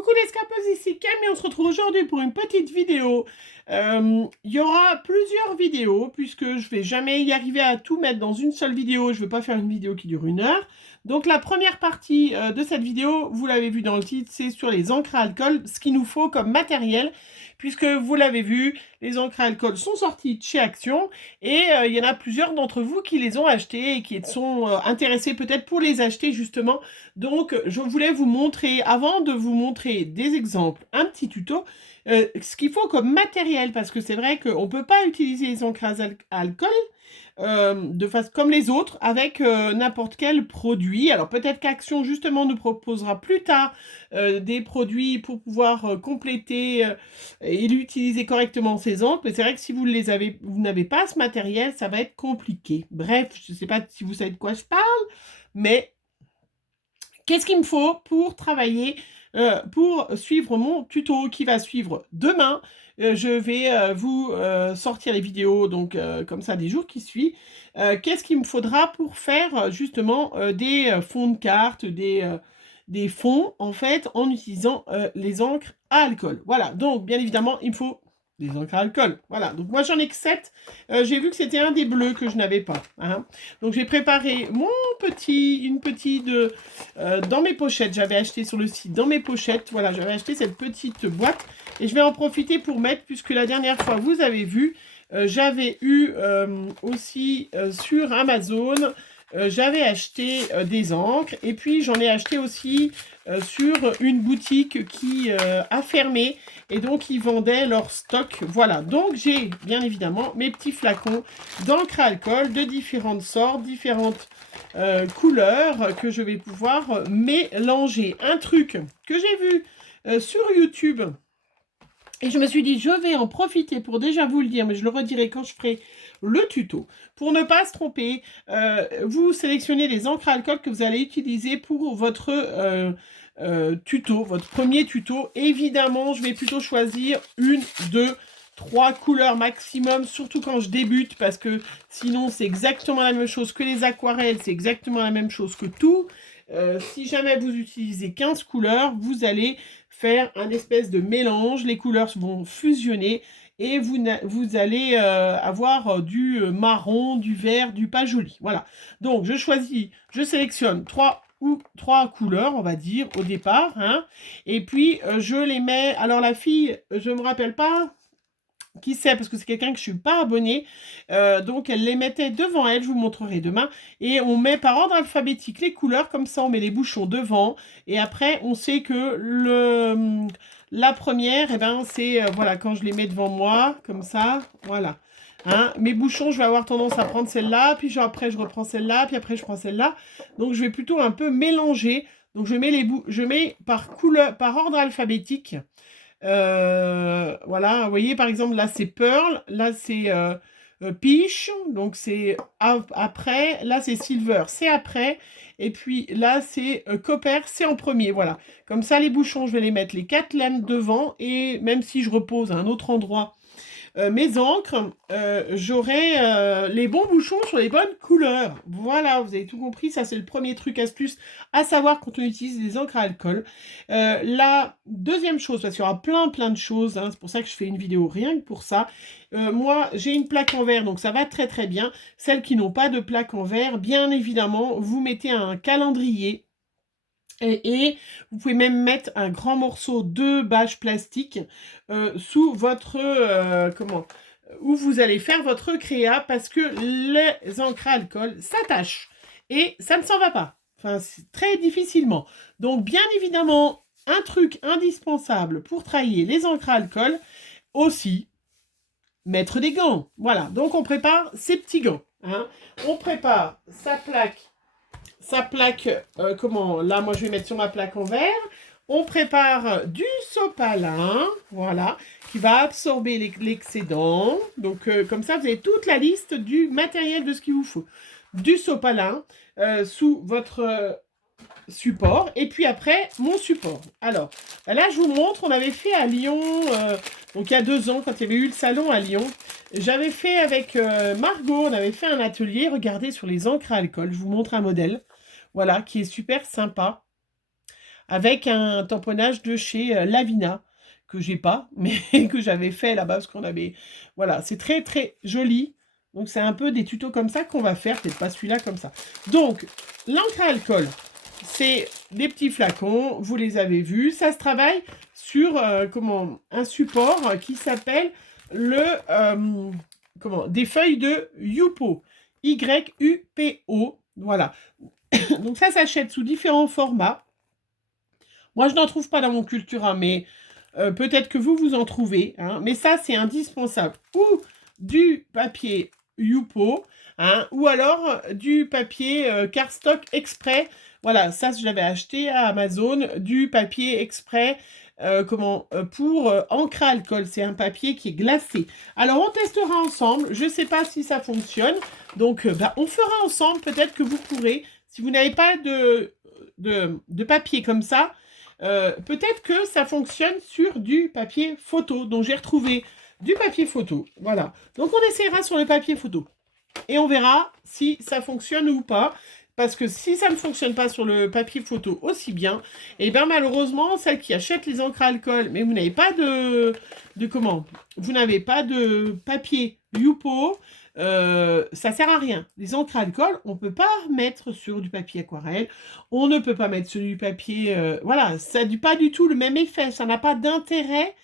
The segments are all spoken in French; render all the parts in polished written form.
Coucou les scapeuses, ici Camille, on se retrouve aujourd'hui pour une petite vidéo. Il y aura plusieurs vidéos puisque je vais jamais y arriver à tout mettre dans une seule vidéo. Je ne vais pas faire une vidéo qui dure 1 heure. Donc la première partie de cette vidéo, vous l'avez vu dans le titre, c'est sur les encres à alcool, ce qu'il nous faut comme matériel. Puisque vous l'avez vu, les encres à alcool sont sorties de chez Action et il y en a plusieurs d'entre vous qui les ont achetées et qui sont intéressés peut-être pour les acheter justement. Donc je voulais vous montrer, avant de vous montrer des exemples, un petit tuto, ce qu'il faut comme matériel, parce que c'est vrai qu'on ne peut pas utiliser les encres à alcool de façon comme les autres avec n'importe quel produit. Alors peut-être qu'Action justement nous proposera plus tard des produits pour pouvoir compléter et l'utiliser correctement ces encres, mais c'est vrai que si vous n'avez pas ce matériel, ça va être compliqué. Bref, je ne sais pas si vous savez de quoi je parle, mais qu'est-ce qu'il me faut pour travailler, pour suivre mon tuto qui va suivre demain? Je vais vous sortir les vidéos, donc comme ça, des jours qui suivent. Qu'est-ce qu'il me faudra pour faire justement des fonds de cartes, des fonds, en fait, en utilisant les encres à alcool. Voilà, donc bien évidemment, il me faut des encres à alcool. Voilà, donc moi j'en ai que 7. J'ai vu que c'était un des bleus que je n'avais pas. Hein. Donc j'ai préparé une petite dans mes pochettes. J'avais acheté sur le site dans mes pochettes. Voilà, j'avais acheté cette petite boîte et je vais en profiter pour mettre, puisque la dernière fois vous avez vu, j'avais eu aussi sur Amazon, j'avais acheté des encres et puis j'en ai acheté aussi sur une boutique qui a fermé et donc ils vendaient leur stock. Voilà, donc j'ai bien évidemment mes petits flacons d'encre à alcool de différentes sortes, différentes couleurs que je vais pouvoir mélanger. Un truc que j'ai vu sur YouTube et je me suis dit, je vais en profiter pour déjà vous le dire, mais je le redirai quand je ferai le tuto. Pour ne pas se tromper, vous sélectionnez les encres à alcool que vous allez utiliser pour votre tuto, votre premier tuto. Évidemment, je vais plutôt choisir 1, 2, 3 couleurs maximum, surtout quand je débute, parce que sinon c'est exactement la même chose que les aquarelles, c'est exactement la même chose que tout. Si jamais vous utilisez 15 couleurs, vous allez faire un espèce de mélange, les couleurs vont fusionner et vous allez avoir du marron, du vert, du pas joli. Voilà. Donc je sélectionne 3 couleurs, on va dire, au départ. Hein, et puis je les mets. Alors la fille, je ne me rappelle pas qui sait, parce que c'est quelqu'un que je ne suis pas abonnée. Donc, elle les mettait devant elle, je vous montrerai demain. Et on met par ordre alphabétique les couleurs, comme ça on met les bouchons devant. Et après, on sait que la première, eh ben, c'est, voilà, quand je les mets devant moi, comme ça, voilà. Hein, mes bouchons, je vais avoir tendance à prendre celle-là, puis après je reprends celle-là, puis après je prends celle-là. Donc, je vais plutôt un peu mélanger. Donc, je mets par couleur, par ordre alphabétique. Voilà, vous voyez par exemple là c'est Pearl, là c'est Peach, donc c'est après, là c'est Silver, c'est après, et puis là c'est Copper, c'est en premier, voilà. Comme ça les bouchons, je vais les mettre les 4 lames devant, et même si je repose à un autre endroit mes encres, j'aurai les bons bouchons sur les bonnes couleurs. Voilà, vous avez tout compris. Ça, c'est le premier truc astuce à savoir quand on utilise des encres à alcool. La deuxième chose, parce qu'il y aura plein de choses, hein, c'est pour ça que je fais une vidéo rien que pour ça. Moi, j'ai une plaque en verre, donc ça va très bien. Celles qui n'ont pas de plaque en verre, bien évidemment, vous mettez un calendrier. Et vous pouvez même mettre un grand morceau de bâche plastique sous votre où vous allez faire votre créa, parce que les encres à alcool s'attachent et ça ne s'en va pas. Enfin, c'est très difficilement. Donc, bien évidemment, un truc indispensable pour travailler les encres à alcool, aussi, mettre des gants. Voilà, donc on prépare ces petits gants. Hein. On prépare sa plaque, là, moi, je vais mettre sur ma plaque en verre. On prépare du sopalin, voilà, qui va absorber l'excédent. Donc, comme ça, vous avez toute la liste du matériel de ce qu'il vous faut. Du sopalin sous votre support. Et puis après, mon support. Alors, là, je vous montre, on avait fait à Lyon, donc il y a 2 ans, quand il y avait eu le salon à Lyon. J'avais fait avec Margot, on avait fait un atelier, regardez, sur les encres à alcool. Je vous montre un modèle. Voilà, qui est super sympa. avec un tamponnage de chez Lavina, que j'ai pas, mais que j'avais fait là-bas, parce qu'on avait... Voilà, c'est très très joli. Donc c'est un peu des tutos comme ça qu'on va faire, peut-être pas celui-là comme ça. Donc, l'encre à alcool, c'est des petits flacons, vous les avez vus. Ça se travaille sur un support qui s'appelle des feuilles de Yupo. Y-U-P-O. Voilà. Donc ça s'achète sous différents formats. Moi, je n'en trouve pas dans mon Cultura, mais peut-être que vous en trouvez. Hein. Mais ça, c'est indispensable. Ou du papier Yupo, hein, ou alors du papier Cardstock Exprès. Voilà, ça, je l'avais acheté à Amazon. Du papier exprès pour encre à alcool. C'est un papier qui est glacé. Alors, on testera ensemble. Je ne sais pas si ça fonctionne. Donc, on fera ensemble. Peut-être que vous pourrez, si vous n'avez pas de papier comme ça, peut-être que ça fonctionne sur du papier photo. Donc, j'ai retrouvé du papier photo. Voilà. Donc, on essaiera sur le papier photo. Et on verra si ça fonctionne ou pas. Parce que si ça ne fonctionne pas sur le papier photo aussi bien, et bien malheureusement, celles qui achètent les encres à alcool, mais vous n'avez pas vous n'avez pas de papier Yupo, ça sert à rien. Les encres à alcool, on ne peut pas mettre sur du papier aquarelle, on ne peut pas mettre sur du papier... voilà, ça n'a pas du tout le même effet, ça n'a pas d'intérêt.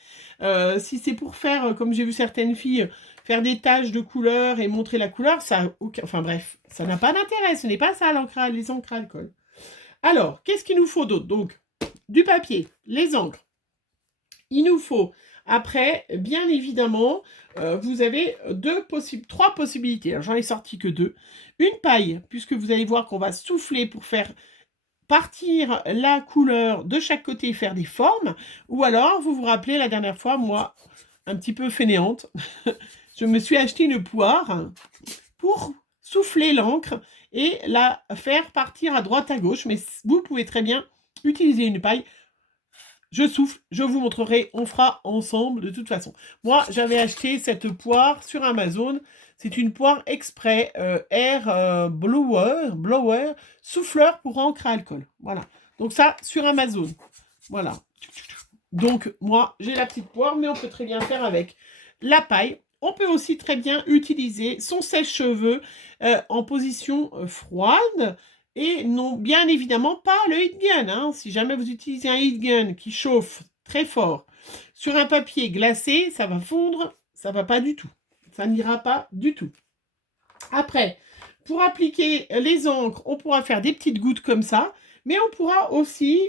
Si c'est pour faire, comme j'ai vu certaines filles, faire des taches de couleur et montrer la couleur, ça aucun... Enfin bref, ça n'a pas d'intérêt, ce n'est pas ça les encres à alcool. Alors, qu'est-ce qu'il nous faut d'autre? Donc, du papier, les encres. Il nous faut, après, bien évidemment, vous avez trois possibilités. Alors, j'en ai sorti que deux. Une paille, puisque vous allez voir qu'on va souffler pour faire partir la couleur de chaque côté et faire des formes. Ou alors, vous vous rappelez, la dernière fois, moi, un petit peu fainéante, je me suis acheté une poire pour souffler l'encre et la faire partir à droite à gauche. Mais vous pouvez très bien utiliser une paille. Je souffle, je vous montrerai, on fera ensemble de toute façon. Moi, j'avais acheté cette poire sur Amazon. C'est une poire exprès air blower, souffleur pour encre à alcool. Voilà. Donc ça, sur Amazon. Voilà. Donc, moi, j'ai la petite poire, mais on peut très bien faire avec la paille. On peut aussi très bien utiliser son sèche-cheveux en position froide et non, bien évidemment pas le heat gun. Hein. Si jamais vous utilisez un heat gun qui chauffe très fort sur un papier glacé, ça va fondre, ça va pas du tout. Ça n'ira pas du tout. Après, pour appliquer les encres, on pourra faire des petites gouttes comme ça, mais on pourra aussi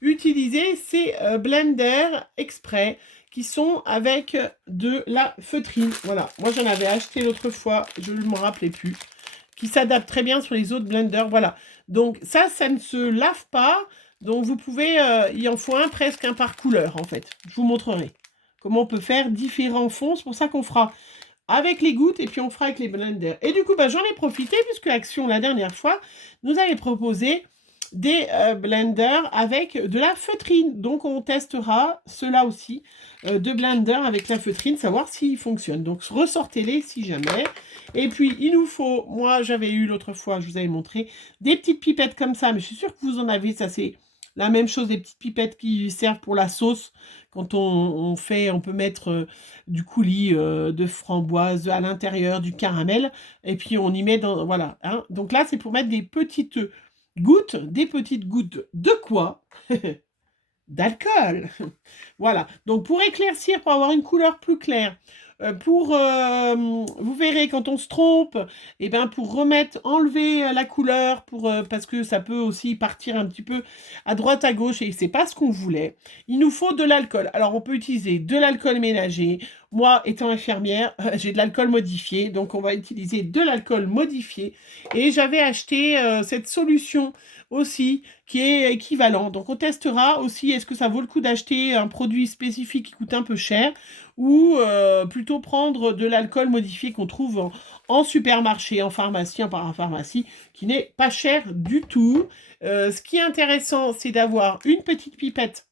utiliser ces blenders exprès qui sont avec de la feutrine. Voilà, moi j'en avais acheté l'autre fois, je ne m'en rappelais plus, qui s'adapte très bien sur les autres blenders. Voilà, donc ça ne se lave pas, donc vous pouvez, il en faut presque un par couleur en fait. Je vous montrerai comment on peut faire différents fonds, c'est pour ça qu'on fera avec les gouttes et puis on fera avec les blenders. Et du coup, j'en ai profité puisque Action, la dernière fois, nous avait proposé des blenders avec de la feutrine. Donc, on testera cela aussi, de blenders avec la feutrine, savoir s'ils fonctionnent. Donc, ressortez-les si jamais. Et puis, il nous faut, moi, j'avais eu l'autre fois, je vous avais montré, des petites pipettes comme ça, mais je suis sûre que vous en avez, ça c'est la même chose, des petites pipettes qui servent pour la sauce. Quand on peut mettre du coulis de framboise à l'intérieur, du caramel, et puis on y met dans, voilà. Hein. Donc là, c'est pour mettre des petites gouttes de quoi? D'alcool. Voilà. Donc pour éclaircir, pour avoir une couleur plus claire, vous verrez quand on se trompe, et ben pour enlever la couleur, parce que ça peut aussi partir un petit peu à droite à gauche et c'est pas ce qu'on voulait. Il nous faut de l'alcool. Alors on peut utiliser de l'alcool ménager. Moi, étant infirmière, j'ai de l'alcool modifié, donc on va utiliser de l'alcool modifié. Et j'avais acheté cette solution aussi qui est équivalent. Donc on testera aussi est-ce que ça vaut le coup d'acheter un produit spécifique qui coûte un peu cher ou plutôt prendre de l'alcool modifié qu'on trouve en supermarché, en pharmacie, en parapharmacie, qui n'est pas cher du tout. Ce qui est intéressant, c'est d'avoir une petite pipette.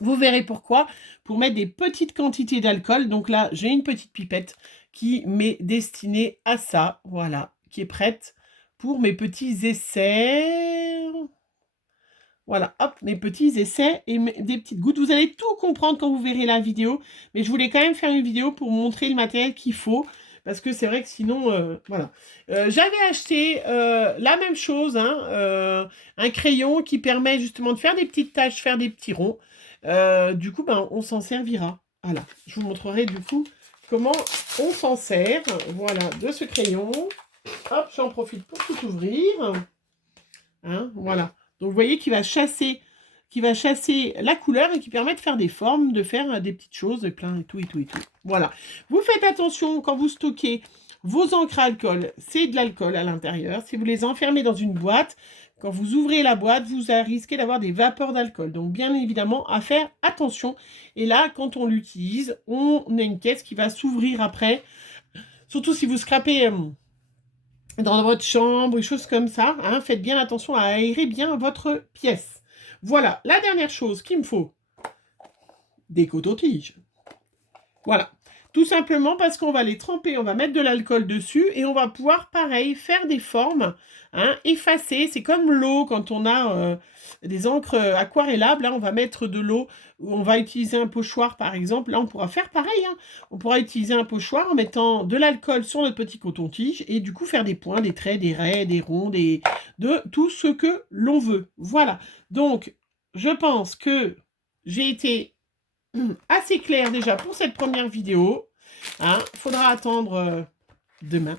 Vous verrez pourquoi, pour mettre des petites quantités d'alcool. Donc là, j'ai une petite pipette qui m'est destinée à ça, voilà, qui est prête pour mes petits essais. Voilà, hop, mes petits essais et des petites gouttes. Vous allez tout comprendre quand vous verrez la vidéo, mais je voulais quand même faire une vidéo pour montrer le matériel qu'il faut, parce que c'est vrai que sinon, voilà. J'avais acheté la même chose, hein, un crayon qui permet justement de faire des petites taches, faire des petits ronds. Du coup, ben, on s'en servira. Voilà, je vous montrerai du coup comment on s'en sert. Voilà, de ce crayon. Hop, j'en profite pour tout ouvrir. Hein, voilà. Donc vous voyez qu'il va chasser la couleur et qui permet de faire des formes, de faire des petites choses, plein et tout, et tout, et tout. Voilà. Vous faites attention quand vous stockez vos encres à alcool, c'est de l'alcool à l'intérieur. Si vous les enfermez dans une boîte, quand vous ouvrez la boîte, vous risquez d'avoir des vapeurs d'alcool. Donc bien évidemment, à faire attention. Et là, quand on l'utilise, on a une caisse qui va s'ouvrir après. Surtout si vous scrapez dans votre chambre, des choses comme ça. Hein, faites bien attention à aérer bien votre pièce. Voilà, la dernière chose qu'il me faut, des cotons-tiges. Voilà, tout simplement parce qu'on va les tremper, on va mettre de l'alcool dessus et on va pouvoir, pareil, faire des formes, hein, effacer. C'est comme l'eau quand on a des encres aquarellables. Là, on va mettre de l'eau, on va utiliser un pochoir, par exemple. Là, on pourra faire pareil. Hein. On pourra utiliser un pochoir en mettant de l'alcool sur notre petit coton-tige et du coup faire des points, des traits, des raies, des ronds, de tout ce que l'on veut. Voilà. Donc, je pense que j'ai été assez clair déjà pour cette première vidéo. Hein, faudra attendre demain.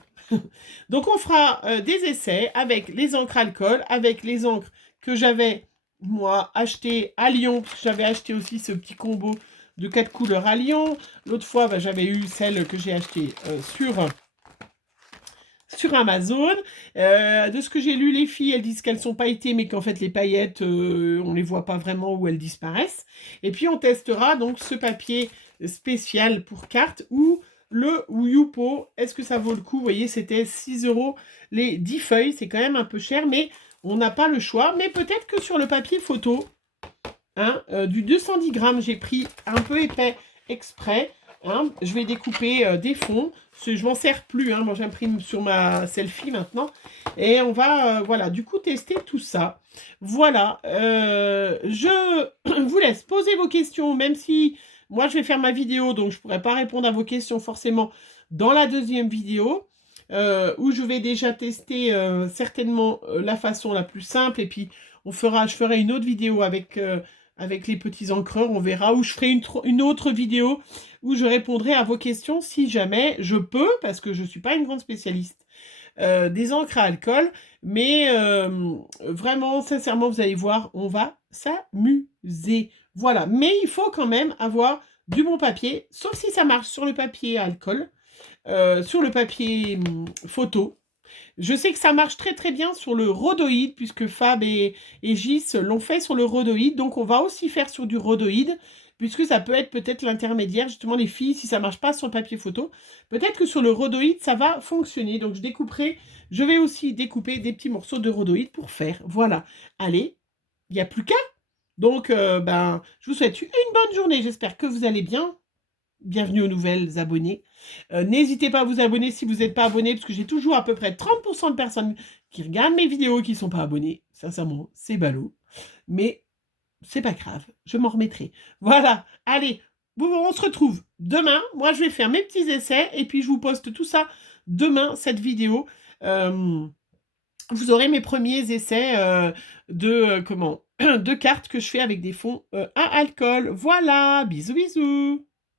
Donc on fera des essais avec les encres alcool, avec les encres que j'avais moi acheté à Lyon, parce que j'avais acheté aussi ce petit combo de 4 couleurs à Lyon. L'autre fois, bah, j'avais eu celle que j'ai achetée sur Amazon. De ce que j'ai lu, les filles, elles disent qu'elles sont pailletées, mais qu'en fait, les paillettes, on ne les voit pas vraiment où elles disparaissent. Et puis, on testera donc ce papier spécial pour cartes ou le Youpo. Est-ce que ça vaut le coup? Vous voyez, c'était 6 € les 10 feuilles. C'est quand même un peu cher, mais on n'a pas le choix. Mais peut-être que sur le papier photo, hein, du 210 grammes, j'ai pris un peu épais exprès. Hein, je vais découper des fonds. Je m'en sers plus. Hein, moi, j'imprime sur ma selfie maintenant. Et on va, voilà, du coup, tester tout ça. Voilà. Je vous laisse poser vos questions, même si moi, je vais faire ma vidéo, donc je ne pourrai pas répondre à vos questions forcément dans la deuxième vidéo. Où je vais déjà tester certainement la façon la plus simple. Et puis, je ferai une autre vidéo avec les petits encreurs, on verra, où je ferai une autre vidéo où je répondrai à vos questions si jamais je peux, parce que je ne suis pas une grande spécialiste des encres à alcool, mais vraiment, sincèrement, vous allez voir, on va s'amuser. Voilà, mais il faut quand même avoir du bon papier, sauf si ça marche sur le papier à alcool, sur le papier photo. Je sais que ça marche très très bien sur le rhodoïde, puisque Fab et Gis l'ont fait sur le rhodoïde. Donc on va aussi faire sur du rhodoïde, puisque ça peut être peut-être l'intermédiaire, justement les filles, si ça ne marche pas sur le papier photo. Peut-être que sur le rhodoïde, ça va fonctionner. Donc je vais aussi découper des petits morceaux de rhodoïde pour faire. Voilà. Allez, il n'y a plus qu'à. Donc, ben, je vous souhaite une bonne journée. J'espère que vous allez bien. Bienvenue aux nouvelles abonnés. N'hésitez pas à vous abonner si vous n'êtes pas abonné, parce que j'ai toujours à peu près 30% de personnes qui regardent mes vidéos qui ne sont pas abonnées. Sincèrement, c'est ballot. Mais c'est pas grave, je m'en remettrai. Voilà, allez, on se retrouve demain. Moi, je vais faire mes petits essais et puis je vous poste tout ça demain, cette vidéo. Vous aurez mes premiers essais de cartes que je fais avec des fonds à alcool. Voilà, bisous bisous.